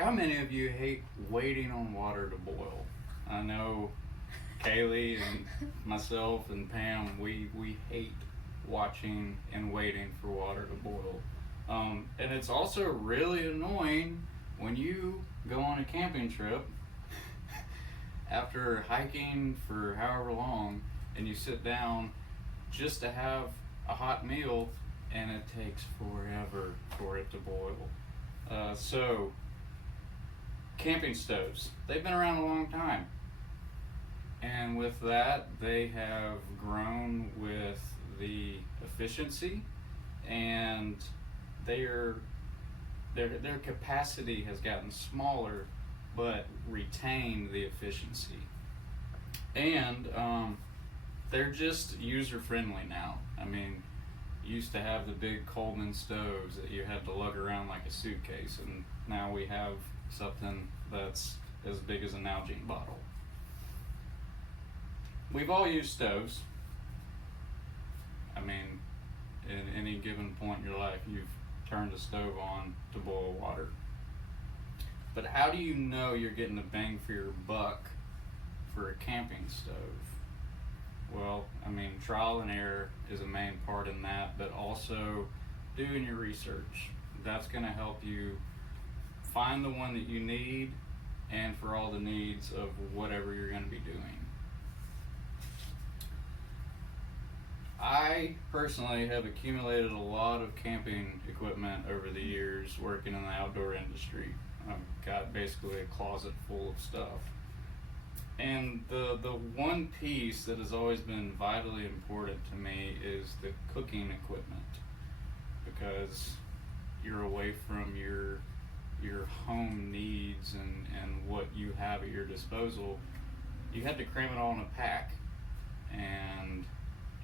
How many of you hate waiting on water to boil? I know Kaylee and myself and Pam, we hate watching and waiting for water to boil. And it's also really annoying when you go on a camping trip after hiking for however long and you sit down just to have a hot meal and it takes forever for it to boil. So, camping stoves, they've been around a long time. And with that, they have grown with the efficiency and their capacity has gotten smaller but retain the efficiency. And they're just user friendly now. I mean, you used to have the big Coleman stoves that you had to lug around like a suitcase, and now we have something that's as big as a Nalgene bottle. We've all used stoves. I mean, at any given point in your life, you've turned a stove on to boil water. But how do you know you're getting a bang for your buck for a camping stove? Well, I mean, trial and error is a main part in that, but also doing your research. That's going to help you find the one that you need and for all the needs of whatever you're going to be doing. I personally have accumulated a lot of camping equipment over the years working in the outdoor industry. I've got basically a closet full of stuff. And the one piece that has always been vitally important to me is the cooking equipment, because you're away from your home needs and what you have at your disposal. You had to cram it all in a pack, and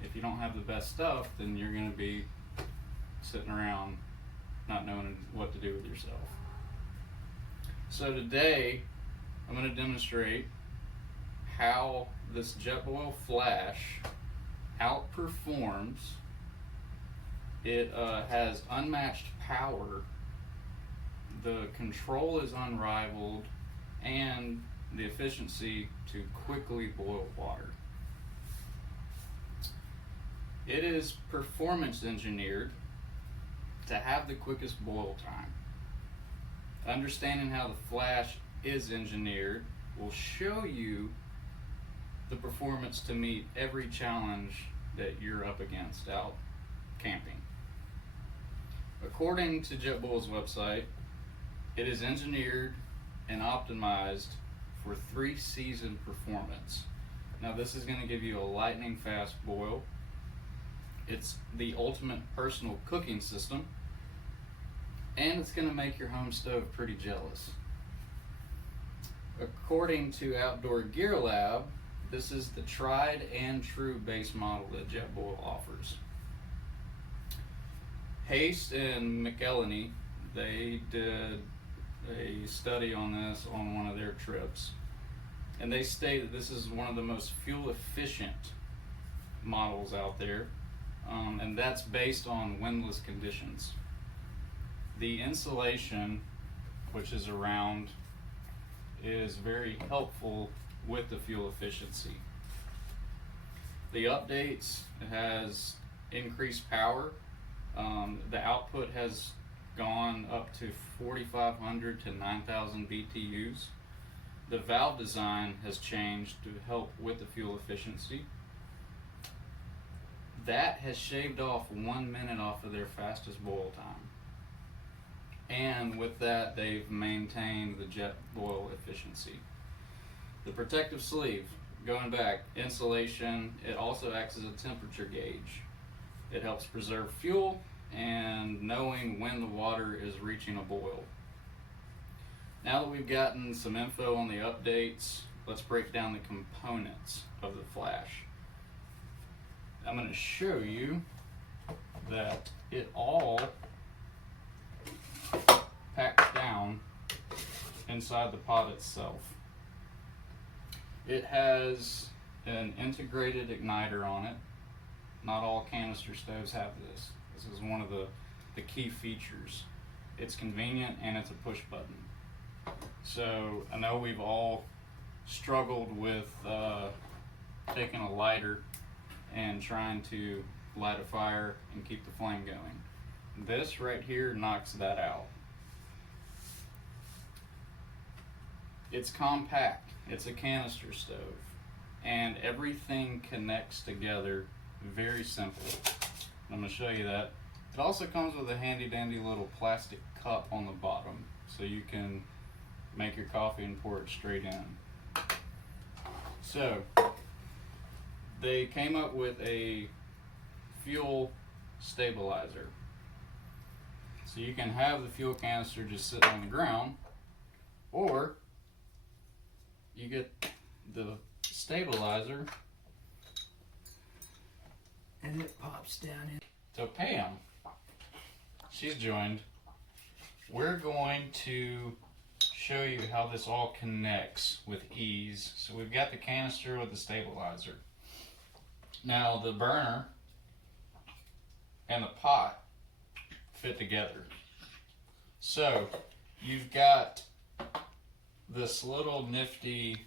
if you don't have the best stuff, then you're going to be sitting around not knowing what to do with yourself. So today, I'm going to demonstrate how this Jetboil Flash outperforms. It has unmatched power, the control is unrivaled, and the efficiency to quickly boil water. It is performance engineered to have the quickest boil time. Understanding how the Flash is engineered will show you the performance to meet every challenge that you're up against out camping. According to Jetboil's website, it is engineered and optimized for 3-season performance. Now this is going to give you a lightning fast boil. It's the ultimate personal cooking system, and it's going to make your home stove pretty jealous. According to Outdoor Gear Lab, this is the tried and true base model that Jetboil offers. Haste and McElhenney, they did a study on this on one of their trips, and they state that this is one of the most fuel efficient models out there. And that's based on windless conditions. The insulation, which is around, is very helpful with the fuel efficiency. The updates has increased power. The output has gone up to 4,500 to 9,000 BTUs. The valve design has changed to help with the fuel efficiency. That has shaved off 1 minute off of their fastest boil time. And with that, they've maintained the jet boil efficiency. The protective sleeve, going back, insulation, it also acts as a temperature gauge. It helps preserve fuel and knowing when the water is reaching a boil. Now that we've gotten some info on the updates, let's break down the components of the Flash. I'm going to show you that it all packs down inside the pot itself. It has an integrated igniter on it. Not all canister stoves have this. This is one of the key features. It's convenient and it's a push button. So I know we've all struggled with taking a lighter and trying to light a fire and keep the flame going. This right here knocks that out. It's compact, it's a canister stove, and everything connects together very simple. I'm going to show you that. It also comes with a handy dandy little plastic cup on the bottom, so you can make your coffee and pour it straight in. So they came up with a fuel stabilizer. So you can have the fuel canister just sitting on the ground, or you get the stabilizer and it pops down in. So Pam, she's joined. We're going to show you how this all connects with ease. So we've got the canister with the stabilizer. Now the burner and the pot fit together. So you've got this little nifty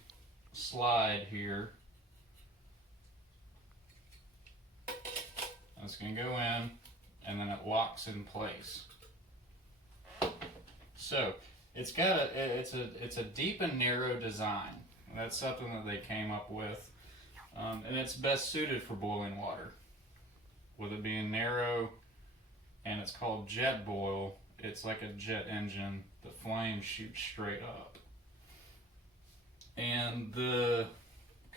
slide here. It's going to go in, and then it locks in place. So it's a deep and narrow design. That's something that they came up with, and it's best suited for boiling water. With it being narrow, and it's called Jetboil, it's like a jet engine. The flame shoots straight up. And the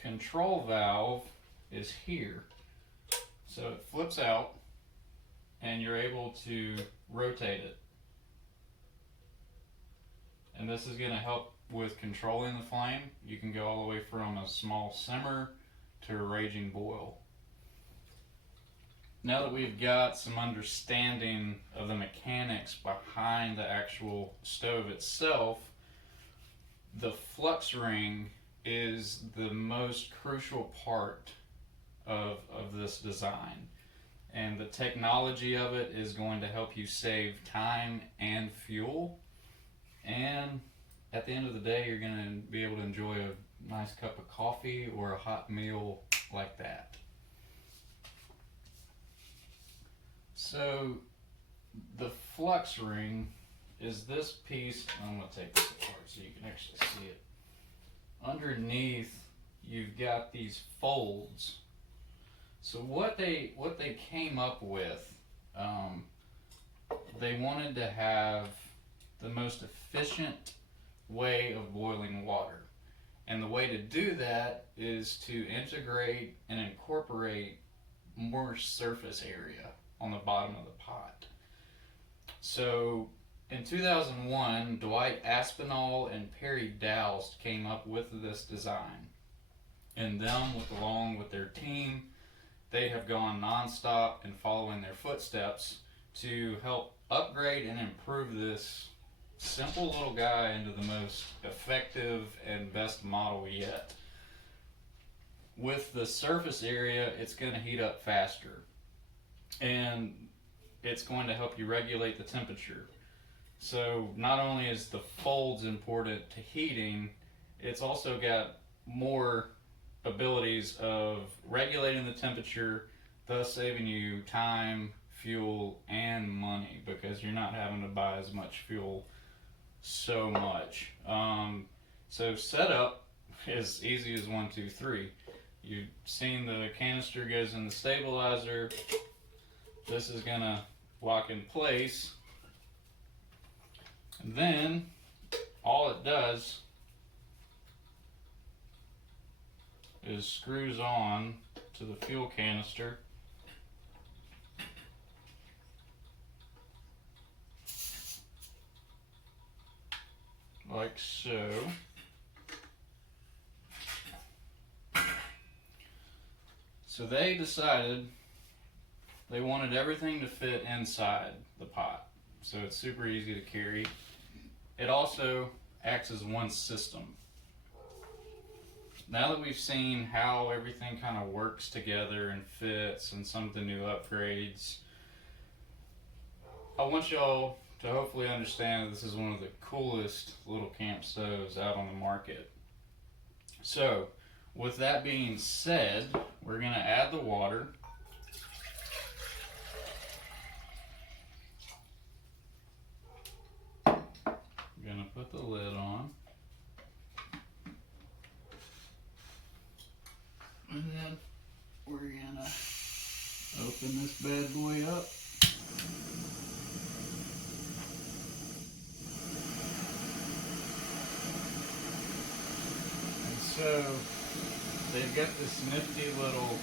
control valve is here. So it flips out, and you're able to rotate it. And this is going to help with controlling the flame. You can go all the way from a small simmer to a raging boil. Now that we've got some understanding of the mechanics behind the actual stove itself, the flux ring is the most crucial part of this design. And the technology of it is going to help you save time and fuel. And at the end of the day, you're going to be able to enjoy a nice cup of coffee or a hot meal like that. So the flux ring is this piece. I'm going to take this apart so you can actually see it. Underneath, you've got these folds. So what they came up with, they wanted to have the most efficient way of boiling water. And the way to do that is to integrate and incorporate more surface area on the bottom of the pot. So in 2001, Dwight Aspinall and Perry Dowst came up with this design. And them, along with their team, they have gone nonstop and following their footsteps to help upgrade and improve this simple little guy into the most effective and best model yet. With the surface area, it's going to heat up faster, and it's going to help you regulate the temperature. So not only is the folds important to heating, it's also got more abilities of regulating the temperature, thus saving you time, fuel, and money, because you're not having to buy as much fuel so much. So setup is easy as 1, 2, 3. You've seen the canister goes in the stabilizer. This is gonna lock in place, and then all it does is screws on to the fuel canister. Like so. So they decided they wanted everything to fit inside the pot. So it's super easy to carry. It also acts as one system. Now that we've seen how everything kind of works together and fits and some of the new upgrades, I want y'all to hopefully understand that this is one of the coolest little camp stoves out on the market. So, with that being said, we're going to add the water. I'm going to put the lid on. And then we're going to open this bad boy up. And so they've got this nifty little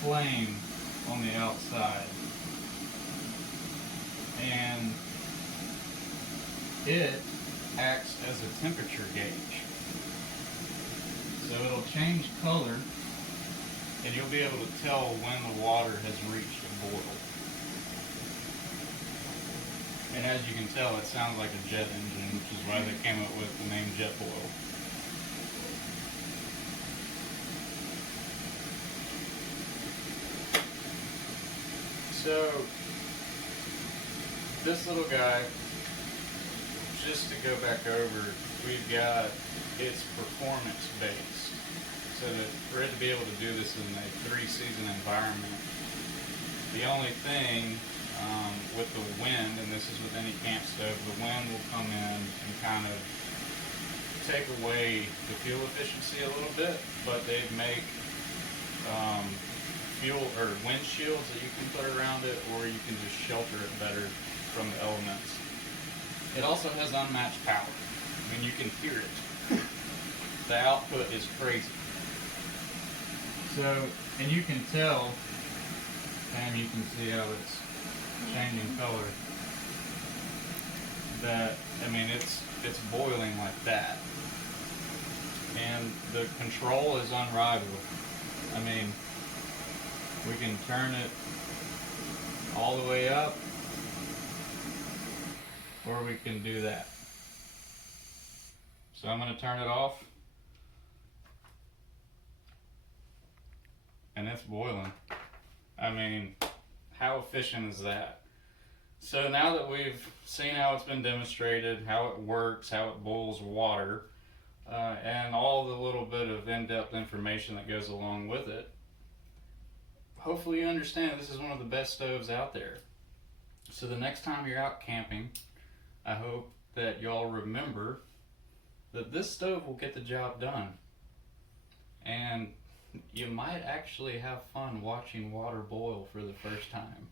flame on the outside. And it acts as a temperature gauge. So it'll change color, and you'll be able to tell when the water has reached a boil. And as you can tell, it sounds like a jet engine, which is why they came up with the name Jetboil. So, this little guy, just to go back over, we've got it's performance based. So that for it to be able to do this in a 3-season environment, the only thing with the wind, and this is with any camp stove, the wind will come in and kind of take away the fuel efficiency a little bit, but they make fuel or wind shields that you can put around it, or you can just shelter it better from the elements. It also has unmatched power. I mean, you can hear it. The output is crazy. So, and you can tell, and you can see how it's changing color, that, I mean, it's boiling like that. And the control is unrivaled. I mean, we can turn it all the way up, or we can do that. So I'm going to turn it off. And it's boiling. I mean, how efficient is that? So now that we've seen how it's been demonstrated, how it works, how it boils water, and all the little bit of in-depth information that goes along with it, hopefully you understand this is one of the best stoves out there. So the next time you're out camping, I hope that y'all remember that this stove will get the job done. And you might actually have fun watching water boil for the first time.